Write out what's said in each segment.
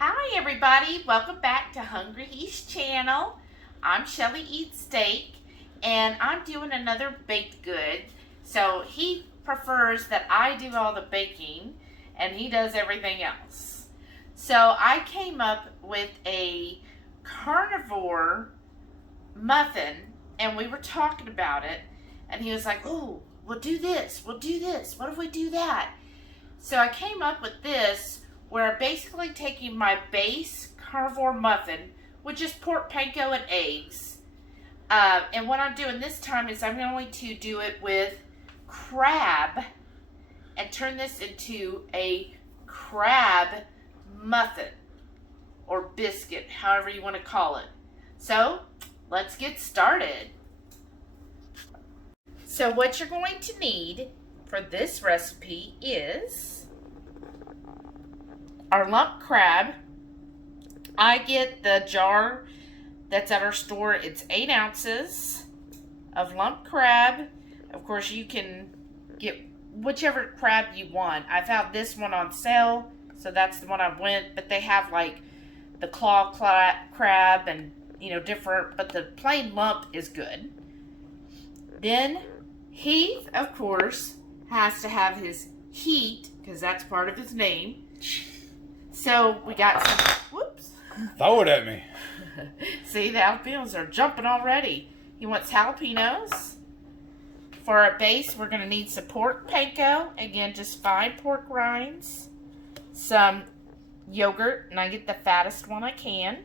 Hi everybody, welcome back to Hungry East channel. I'm Shelly Eats Steak and I'm doing another baked good. So he prefers that I do all the baking and he does everything else. So I came up with a carnivore muffin and we were talking about it and he was like, oh, we'll do this, what if we do that? So I came up with this, where I'm basically taking my base carnivore muffin, which is pork panko and eggs. And what I'm doing this time is I'm going to do it with crab and turn this into a crab muffin or biscuit, however you want to call it. So let's get started. So what you're going to need for this recipe is our lump crab. I get the jar that's at our store. It's 8 ounces of lump crab. Of course, you can get whichever crab you want. I found this one on sale, so that's the one I went. But they have like the claw crab and different. But the plain lump is good. Then Heath, of course, has to have his heat because that's part of his name. So we got some, whoops. Throw it at me. See, the jalapenos are jumping already. He wants jalapenos. For our base, we're going to need some pork panko. Again, just fine pork rinds. Some yogurt, and I get the fattest one I can.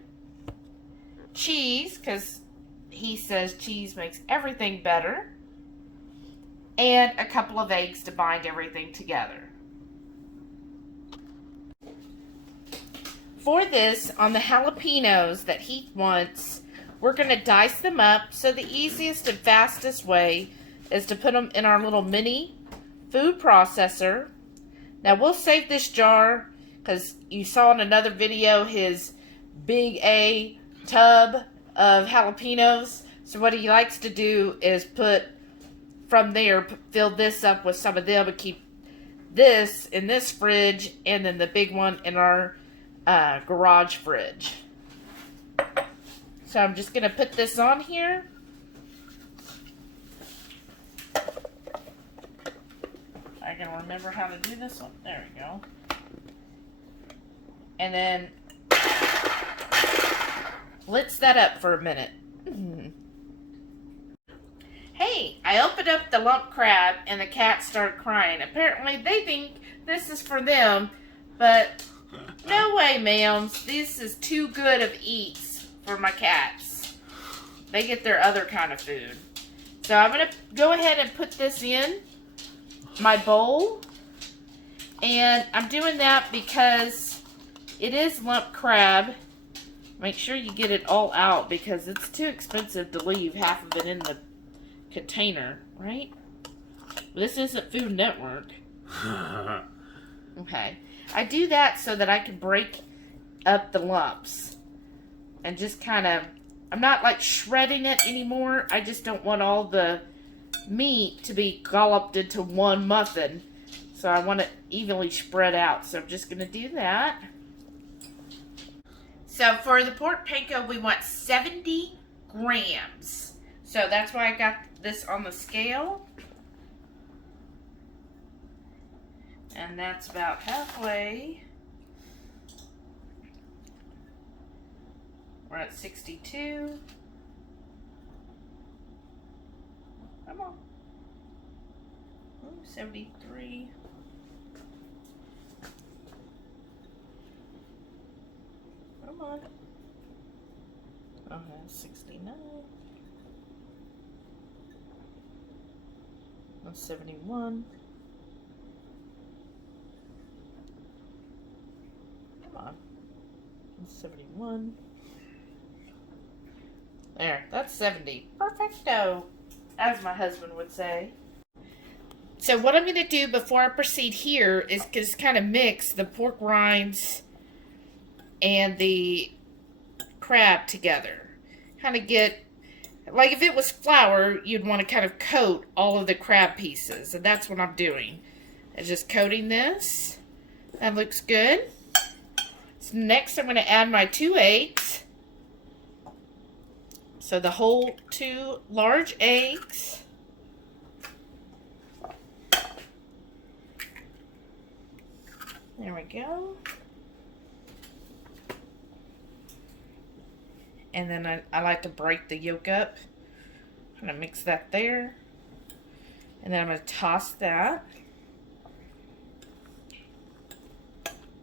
Cheese, because he says cheese makes everything better. And a couple of eggs to bind everything together. For this, on the jalapenos that he wants, we're going to dice them up. So the easiest and fastest way is to put them in our little mini food processor. Now we'll save this jar because you saw in another video his big A tub of jalapenos. So what he likes to do is put from there, fill this up with some of them and keep this in this fridge and then the big one in our garage fridge. So I'm just going to put this on here. I can remember how to do this one. There we go. And then blitz that up for a minute. Hey, I opened up the lump crab and the cats started crying. Apparently they think this is for them, but no way, ma'ams. This is too good of eats for my cats. They get their other kind of food. So I'm going to go ahead and put this in my bowl. And I'm doing that because it is lump crab. Make sure you get it all out because it's too expensive to leave half of it in the container, right? This isn't Food Network. Okay. I do that so that I can break up the lumps and just kind of, I'm not like shredding it anymore. I just don't want all the meat to be golloped into one muffin. So I want it evenly spread out. So I'm just going to do that. So for the pork panko, we want 70 grams. So that's why I got this on the scale. And that's about halfway. We're at 62. Come on. Ooh, 73. Come on. Okay, 69. That's 71. Come on. 71. There, that's 70. Perfecto, as my husband would say. So what I'm going to do before I proceed here is just kind of mix the pork rinds and the crab together. Kind of get, like if it was flour, you'd want to kind of coat all of the crab pieces. And that's what I'm doing. I'm just coating this. That looks good. So next I'm going to add my 2 eggs. So the whole 2 large eggs. There we go. And then I like to break the yolk up. I'm going to mix that there. And then I'm going to toss that.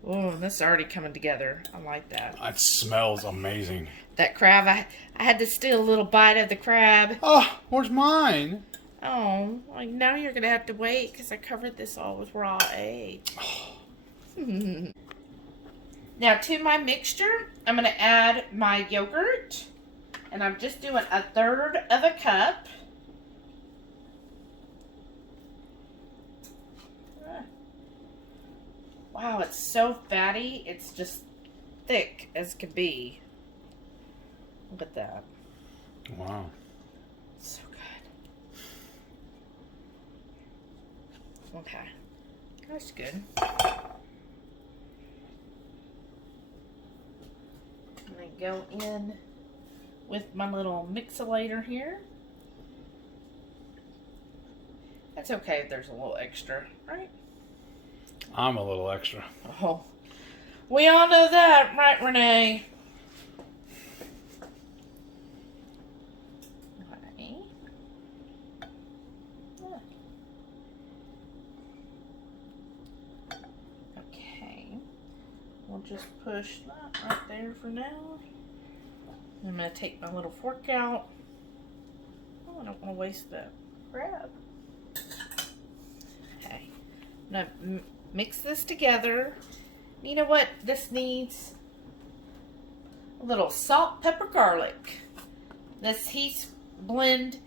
Oh, this is already coming together. I like that. It smells amazing. That crab, I had to steal a little bite of the crab. Oh, where's mine? Oh, well, now you're going to have to wait because I covered this all with raw eggs. Now to my mixture, I'm going to add my yogurt. And I'm just doing 1/3 of a cup. Wow, it's so fatty. It's just thick as can be. Look at that. Wow. So good. Okay. That's good. I'm going to go in with my little mixolator here. That's okay if there's a little extra, right? I'm a little extra. Oh, we all know that, right, Renee? Okay, we'll just push that right there for now. I'm going to take my little fork out. Oh, I don't want to waste the crab. Okay, I'm going to mix this together. You know what this needs? A little salt, pepper, garlic. This he's blend,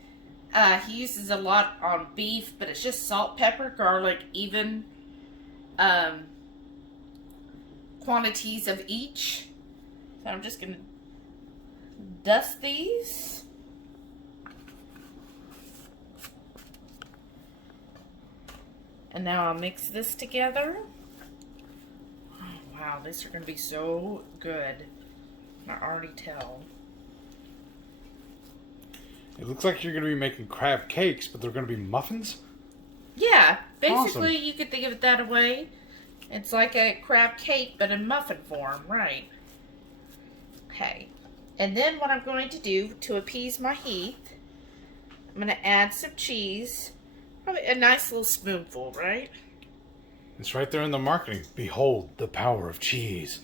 he uses a lot on beef, but it's just salt, pepper, garlic, even quantities of each. So I'm just going to dust these. And now I'll mix this together. Oh, wow, these are going to be so good. I already tell. It looks like you're going to be making crab cakes, but they're going to be muffins? Yeah, basically Awesome. you could think of it that way. It's like a crab cake, but in muffin form, right? Okay. And then what I'm going to do to appease my heat, I'm going to add some cheese. Probably a nice little spoonful, right? It's right there in the marketing. Behold the power of cheese.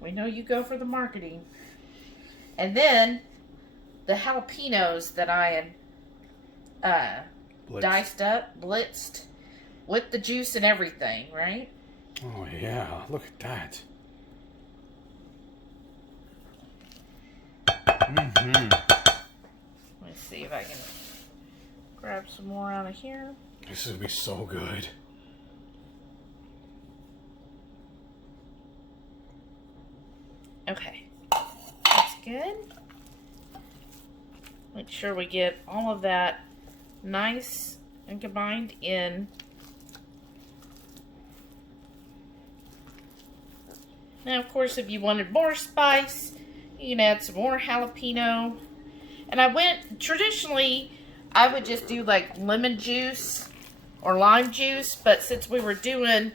We know you go for the marketing. And then the jalapenos that I had diced up, blitzed, with the juice and everything, right? Oh yeah, look at that. Mm-hmm. Let me see if I can grab some more out of here. This is going to be so good. Okay, that's good. Make sure we get all of that nice and combined in. Now, of course, if you wanted more spice, you can add some more jalapeno. And I went, traditionally, I would just do like lemon juice or lime juice, but since we were doing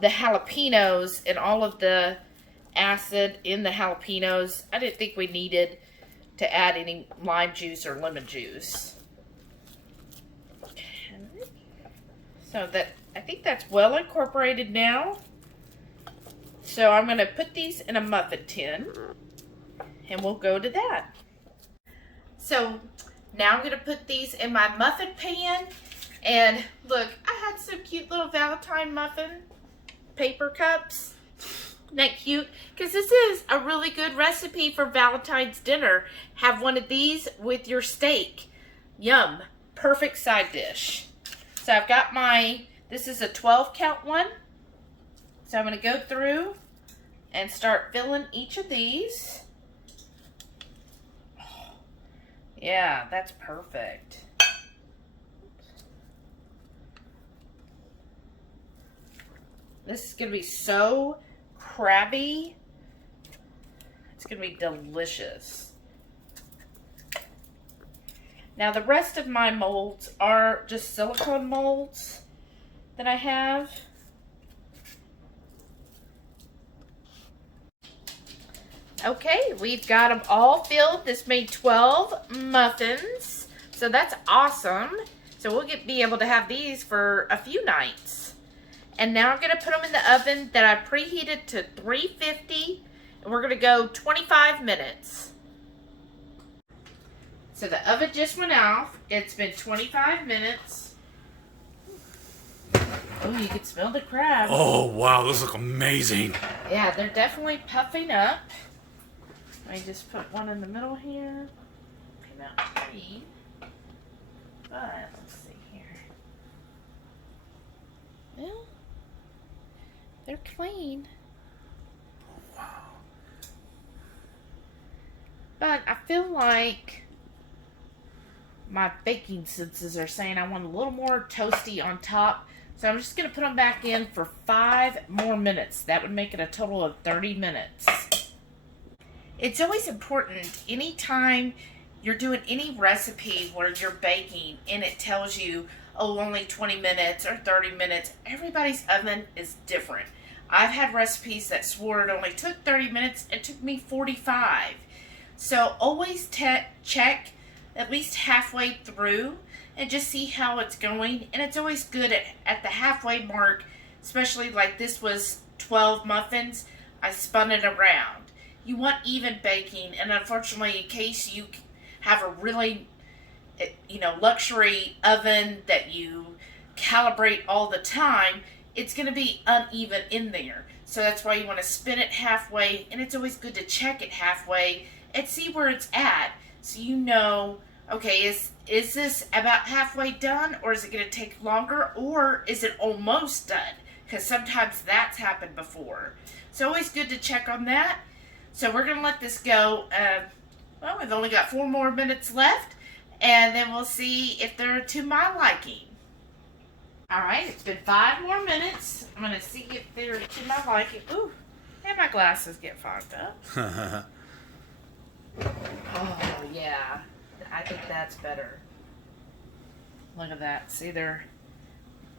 the jalapenos and all of the acid in the jalapenos, I didn't think we needed to add any lime juice or lemon juice. So that, I think that's well incorporated now. So I'm going to put these in a muffin tin, and we'll go to that. So now I'm going to put these in my muffin pan, and look, I had some cute little Valentine muffin paper cups. Isn't that cute? Because this is a really good recipe for Valentine's dinner. Have one of these with your steak. Yum. Perfect side dish. So I've got my, this is a 12 count one. So I'm going to go through and start filling each of these. Yeah, that's perfect. Oops. 1, This is going to be so crabby. It's going to be delicious. Now the rest of my molds are just silicone molds that I have. Okay, we've got them all filled. This made 12 muffins, so that's awesome. So we'll be able to have these for a few nights. And now I'm going to put them in the oven that I preheated to 350, and we're going to go 25 minutes. So the oven just went off. It's been 25 minutes. Oh, you can smell the crab. Oh, wow, those look amazing. Yeah, they're definitely puffing up. Let me just put one in the middle here. Came out clean. But, let's see here. Well, they're clean. Wow. But I feel like my baking senses are saying I want a little more toasty on top. So I'm just going to put them back in for 5 more minutes. That would make it a total of 30 minutes. It's always important anytime you're doing any recipe where you're baking and it tells you, oh, only 20 minutes or 30 minutes. Everybody's oven is different. I've had recipes that swore it only took 30 minutes. It took me 45. So always check at least halfway through and just see how it's going. And it's always good at the halfway mark, especially like this was 12 muffins. I spun it around. You want even baking, and unfortunately, in case you have a really, luxury oven that you calibrate all the time, it's going to be uneven in there. So that's why you want to spin it halfway, and it's always good to check it halfway and see where it's at. So you know, okay, is this about halfway done, or is it going to take longer, or is it almost done? Because sometimes that's happened before. So always good to check on that. So we're going to let this go. Well, we've only got 4 more minutes left, and then we'll see if they're to my liking. All right, it's been 5 more minutes. I'm going to see if they're to my liking. Ooh, and my glasses get fogged up. Oh, yeah. I think that's better. Look at that. See, they're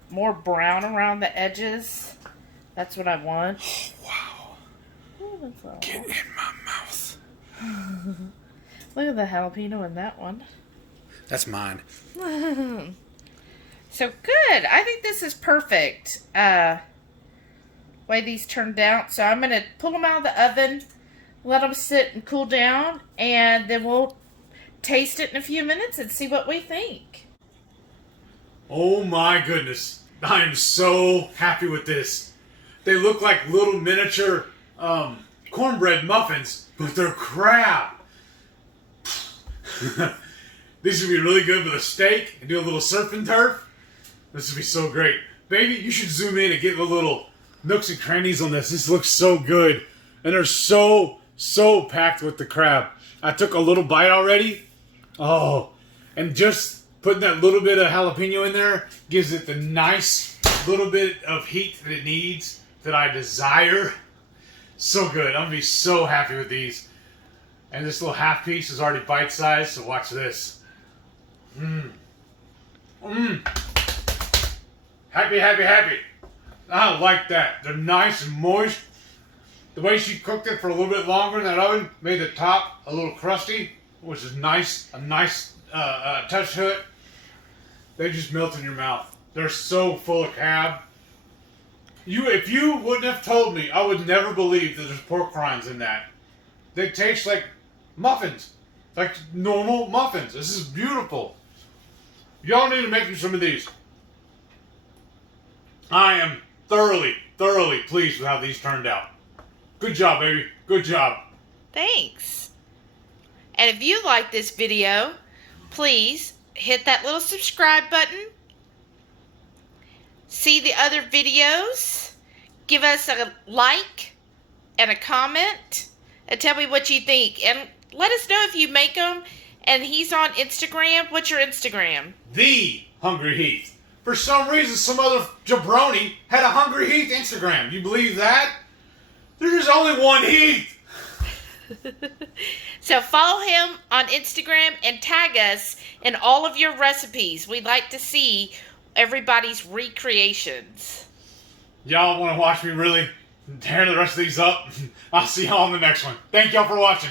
more brown around the edges. That's what I want. Wow. Get in my mouth. Look at the jalapeno in that one. That's mine. So good. I think this is perfect. Way these turned out. So I'm going to pull them out of the oven, let them sit and cool down, and then we'll taste it in a few minutes and see what we think. Oh my goodness. I am so happy with this. They look like little miniature cornbread muffins, but they're crab. These would be really good with a steak and do a little surf and turf. This would be so great. Baby, you should zoom in and get the little nooks and crannies on this. This looks so good. And they're so packed with the crab. I took a little bite already. Oh, and just putting that little bit of jalapeno in there gives it the nice little bit of heat that it needs, that I desire. So good. I'm going to be so happy with these. And this little half piece is already bite-sized, so watch this. Happy, happy, happy. I like that. They're nice and moist. The way she cooked it for a little bit longer in that oven made the top a little crusty, which is nice. A nice touch to it. They just melt in your mouth. They're so full of crab. If you wouldn't have told me, I would never believe that there's pork rinds in that. They taste like muffins. Like normal muffins. This is beautiful. Y'all need to make me some of these. I am thoroughly pleased with how these turned out. Good job, baby. Good job. Thanks. And if you like this video, please hit that little subscribe button. See the other videos. Give us a like and a comment. And tell me what you think. And let us know if you make them. And he's on Instagram. What's your Instagram? The Hungry Heath. for some reason, some other jabroni had a Hungry Heath Instagram. You believe that? There's only one Heath. So follow him on Instagram and tag us in all of your recipes. We'd like to see everybody's recreations. Y'all want to watch me really tear the rest of these up? I'll see y'all in the next one. Thank y'all for watching.